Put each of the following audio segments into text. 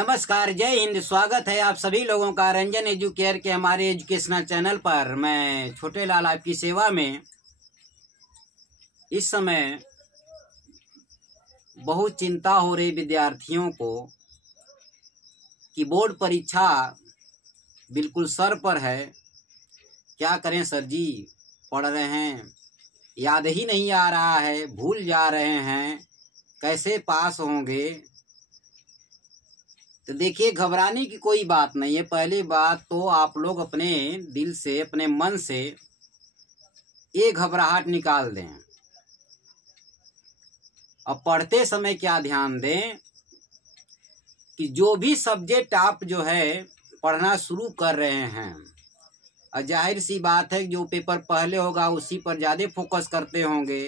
नमस्कार, जय हिंद। स्वागत है आप सभी लोगों का रंजन एजुकेयर के हमारे एजुकेशनल चैनल पर। मैं छोटे लाल आपकी सेवा में। इस समय बहुत चिंता हो रही विद्यार्थियों को कि बोर्ड परीक्षा बिल्कुल सर पर है। क्या करें सर जी, पढ़ रहे हैं, याद ही नहीं आ रहा है, भूल जा रहे हैं, कैसे पास होंगे। तो देखिए, घबराने की कोई बात नहीं है। पहली बात तो आप लोग अपने दिल से, अपने मन से ये घबराहट निकाल दें। अब पढ़ते समय क्या ध्यान दें कि जो भी सब्जेक्ट आप जो है पढ़ना शुरू कर रहे हैं, और जाहिर सी बात है जो पेपर पहले होगा उसी पर ज़्यादा फोकस करते होंगे।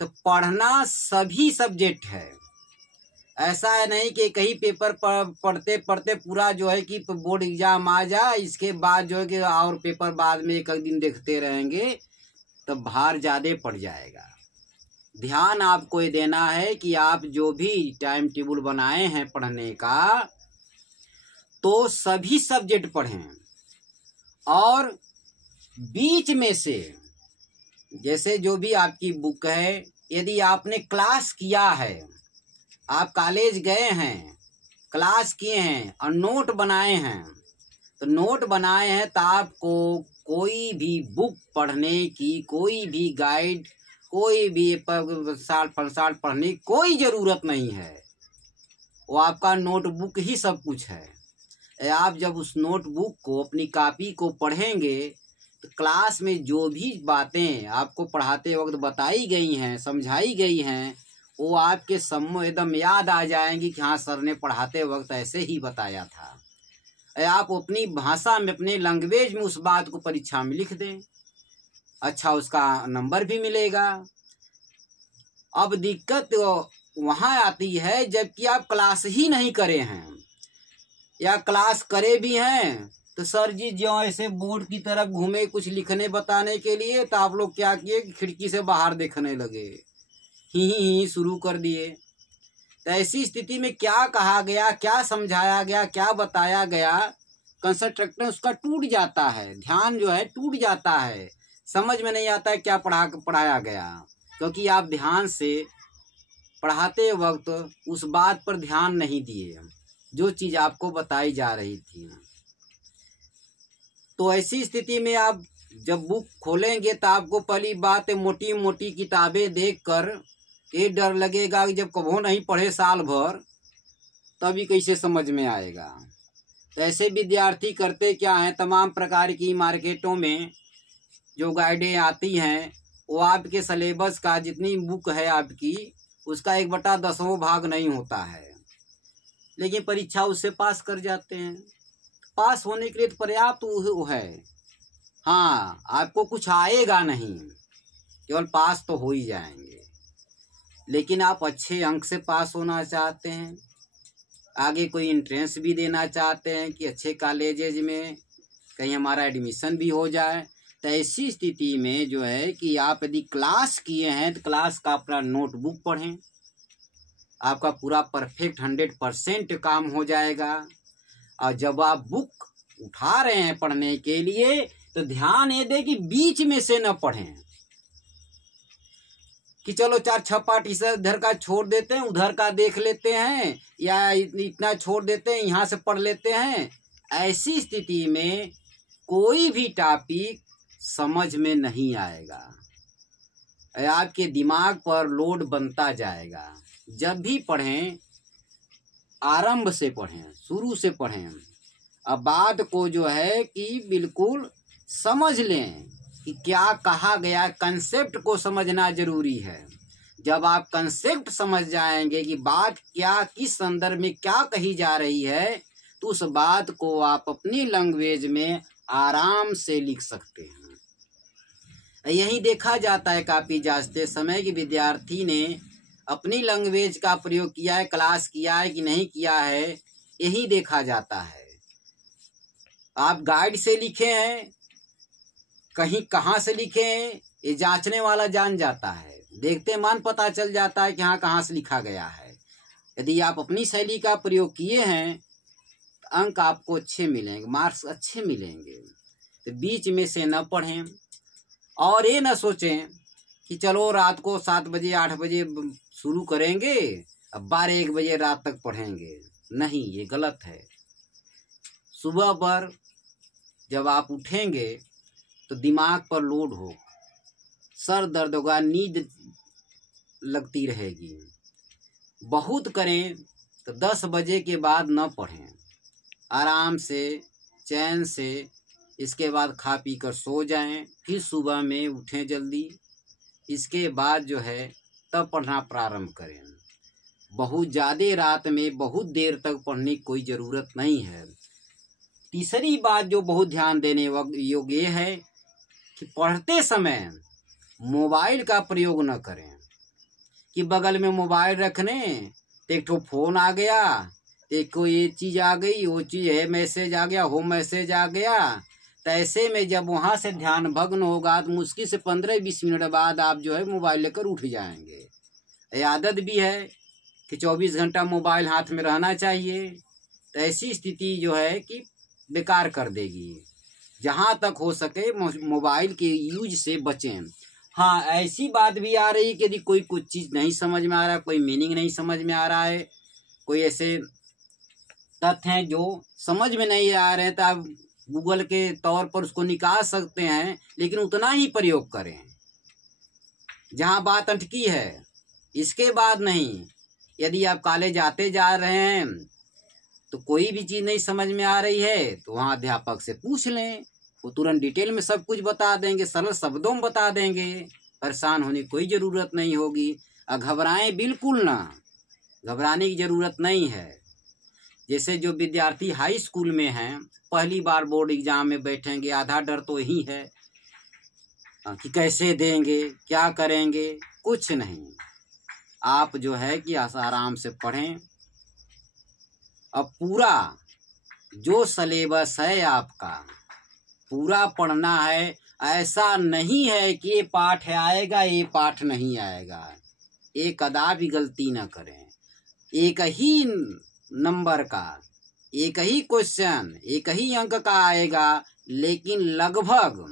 तो पढ़ना सभी सब्जेक्ट है। ऐसा है नहीं कि कहीं पेपर पढ़ते पढ़ते पूरा जो है कि बोर्ड एग्जाम आ जाए, इसके बाद जो है कि और पेपर बाद में एक दिन देखते रहेंगे तो भार ज़्यादा पड़ जाएगा। ध्यान आपको ये देना है कि आप जो भी टाइम टेबल बनाए हैं पढ़ने का, तो सभी सब्जेक्ट पढ़ें। और बीच में से जैसे जो भी आपकी बुक है, यदि आपने क्लास किया है, आप कॉलेज गए हैं, क्लास किए हैं और नोट बनाए हैं, तो नोट बनाए हैं तो आपको कोई भी बुक पढ़ने की, कोई भी गाइड, कोई भी साल पढ़ने की कोई ज़रूरत नहीं है। वो आपका नोटबुक ही सब कुछ है। आप जब उस नोटबुक को, अपनी कॉपी को पढ़ेंगे तो क्लास में जो भी बातें आपको पढ़ाते वक्त बताई गई हैं, समझाई गई हैं, वो आपके सम्मुख एकदम याद आ जाएंगी कि हाँ, सर ने पढ़ाते वक्त ऐसे ही बताया था। आप अपनी भाषा में, अपने लैंग्वेज में उस बात को परीक्षा में लिख दें, अच्छा उसका नंबर भी मिलेगा। अब दिक्कत वहाँ आती है जबकि आप क्लास ही नहीं करे हैं, या क्लास करे भी हैं तो सर जी जो ऐसे बोर्ड की तरफ घूमे कुछ लिखने बताने के लिए, तो आप लोग क्या किए कि खिड़की से बाहर देखने लगे, ही शुरू कर दिए। तो ऐसी स्थिति में क्या कहा गया, क्या समझाया गया, क्या बताया गया, कंसंट्रेशन उसका टूट जाता है, ध्यान जो है टूट जाता है, समझ में नहीं आता है क्या पढ़ाया गया, क्योंकि आप ध्यान से पढ़ाते वक्त उस बात पर ध्यान नहीं दिए जो चीज़ आपको बताई जा रही थी। तो ऐसी स्थिति में आप जब बुक खोलेंगे तो आपको पहली बात मोटी मोटी किताबें देखकर ये डर लगेगा कि जब कभी नहीं पढ़े साल भर तभी कैसे समझ में आएगा। तो ऐसे विद्यार्थी करते क्या हैं, तमाम प्रकार की मार्केटों में जो गाइडें आती हैं वो आपके सिलेबस का, जितनी बुक है आपकी, उसका 1/10वां भाग नहीं होता है, लेकिन परीक्षा उससे पास कर जाते हैं। पास होने के लिए तो पर्याप्त है। हाँ, आपको कुछ आएगा नहीं, केवल पास तो हो ही जाएंगे। लेकिन आप अच्छे अंक से पास होना चाहते हैं, आगे कोई एंट्रेंस भी देना चाहते हैं कि अच्छे कॉलेजेज में कहीं हमारा एडमिशन भी हो जाए, तो ऐसी स्थिति में जो है कि आप यदि क्लास किए हैं तो क्लास का अपना नोटबुक पढ़ें, आपका पूरा परफेक्ट 100% काम हो जाएगा। और जब आप बुक उठा रहे हैं पढ़ने के लिए तो ध्यान ये दें कि बीच में से न पढ़ें कि चलो 4-6 पाठ इधर का छोड़ देते हैं, उधर का देख लेते हैं, या इतना छोड़ देते हैं, यहाँ से पढ़ लेते हैं। ऐसी स्थिति में कोई भी टॉपिक समझ में नहीं आएगा, आपके दिमाग पर लोड बनता जाएगा। जब भी पढ़ें आरंभ से पढ़ें, शुरू से पढ़ें। अब बात को जो है कि बिल्कुल समझ लें कि क्या कहा गया, कंसेप्ट को समझना जरूरी है। जब आप कंसेप्ट समझ जाएंगे कि बात क्या, किस संदर्भ में क्या कही जा रही है, तो उस बात को आप अपनी लैंग्वेज में आराम से लिख सकते हैं। यही देखा जाता है काफ़ी जाते समय कि विद्यार्थी ने अपनी लैंग्वेज का प्रयोग किया है, क्लास किया है कि नहीं किया है, यही देखा जाता है। आप गाइड से लिखे हैं, कहीं कहाँ से लिखे हैं, ये जांचने वाला जान जाता है, देखते मान पता चल जाता है कि हाँ कहाँ से लिखा गया है। यदि आप अपनी शैली का प्रयोग किए हैं तो अंक आपको अच्छे मिलेंगे, मार्क्स अच्छे मिलेंगे। तो बीच में से न पढ़ें और ये न सोचें कि चलो रात को 7 बजे 8 बजे शुरू करेंगे, अब 12-1 बजे रात तक पढ़ेंगे। नहीं, ये गलत है। सुबह पर जब आप उठेंगे तो दिमाग पर लोड हो, सर दर्द होगा, नींद लगती रहेगी। बहुत करें तो 10 बजे के बाद न पढ़ें, आराम से चैन से इसके बाद खा पी कर सो जाएं, फिर सुबह में उठें जल्दी, इसके बाद जो है तब पढ़ना प्रारंभ करें। बहुत ज़्यादा रात में बहुत देर तक पढ़ने की कोई ज़रूरत नहीं है। तीसरी बात जो बहुत ध्यान देने योग्य ये है कि पढ़ते समय मोबाइल का प्रयोग न करें कि बगल में मोबाइल रखने तो एक ठो फोन आ गया, एक को ये चीज़ आ गई, वो चीज़ है, मैसेज आ गया, होम मैसेज आ गया। तो ऐसे में जब वहाँ से ध्यान भग्न होगा तो मुश्किल से 15-20 मिनट बाद आप जो है मोबाइल लेकर उठ जाएंगे। ये आदत भी है कि 24 घंटा मोबाइल हाथ में रहना चाहिए, तो ऐसी स्थिति जो है कि बेकार कर देगी। जहाँ तक हो सके मोबाइल के यूज से बचें। हाँ, ऐसी बात भी आ रही कि यदि कोई कुछ चीज़ नहीं समझ में आ रहा है, कोई मीनिंग नहीं समझ में आ रहा है, कोई ऐसे तथ्य हैं जो समझ में नहीं आ रहे हैं, तो आप गूगल के तौर पर उसको निकाल सकते हैं, लेकिन उतना ही प्रयोग करें जहाँ बात अटकी है, इसके बाद नहीं। यदि आप कॉलेज आते जा रहे हैं तो कोई भी चीज़ नहीं समझ में आ रही है तो वहाँ अध्यापक से पूछ लें, वो तुरंत डिटेल में सब कुछ बता देंगे, सरल शब्दों में बता देंगे। परेशान होने की कोई ज़रूरत नहीं होगी। और घबराएं बिल्कुल ना, घबराने की ज़रूरत नहीं है। जैसे जो विद्यार्थी हाई स्कूल में हैं, पहली बार बोर्ड एग्जाम में बैठेंगे, आधा डर तो यही है कि कैसे देंगे, क्या करेंगे। कुछ नहीं, आप जो है कि आराम से पढ़ें। अब पूरा जो सिलेबस है आपका पूरा पढ़ना है। ऐसा नहीं है कि ये पाठ आएगा ये पाठ नहीं आएगा, एक कदापि गलती न करें। एक ही नंबर का, एक ही क्वेश्चन, एक ही अंक का आएगा, लेकिन लगभग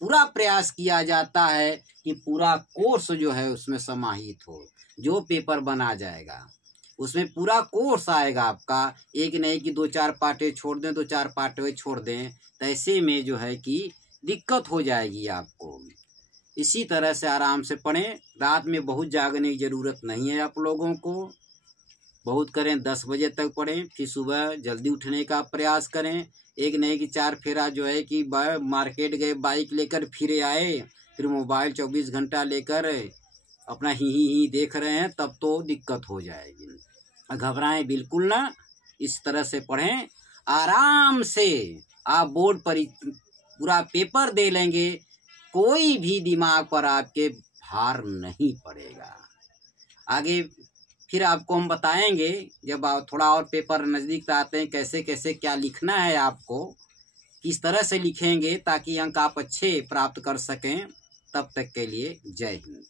पूरा प्रयास किया जाता है कि पूरा कोर्स जो है उसमें समाहित हो। जो पेपर बना जाएगा उसमें पूरा कोर्स आएगा आपका, एक नहीं कि 2-4 पार्टें छोड़ दें, 2-4 पार्टें छोड़ दें, तो ऐसे में जो है कि दिक्कत हो जाएगी आपको। इसी तरह से आराम से पढ़ें। रात में बहुत जागने की ज़रूरत नहीं है आप लोगों को। बहुत करें 10 बजे तक पढ़ें, फिर सुबह जल्दी उठने का प्रयास करें। एक नहीं कि 4 फेरा जो है कि मार्केट गए, बाइक लेकर फिर आए, फिर मोबाइल 24 घंटा लेकर अपना ही देख रहे हैं, तब तो दिक्कत हो जाएगी। घबराएं बिल्कुल ना, इस तरह से पढ़ें। आराम से आप बोर्ड पर पूरा पेपर दे लेंगे, कोई भी दिमाग पर आपके भार नहीं पड़ेगा। आगे फिर आपको हम बताएंगे, जब आप थोड़ा और पेपर नज़दीक आते हैं, कैसे कैसे क्या लिखना है, आपको किस तरह से लिखेंगे ताकि अंक आप अच्छे प्राप्त कर सकें। तब तक के लिए जय हिंद।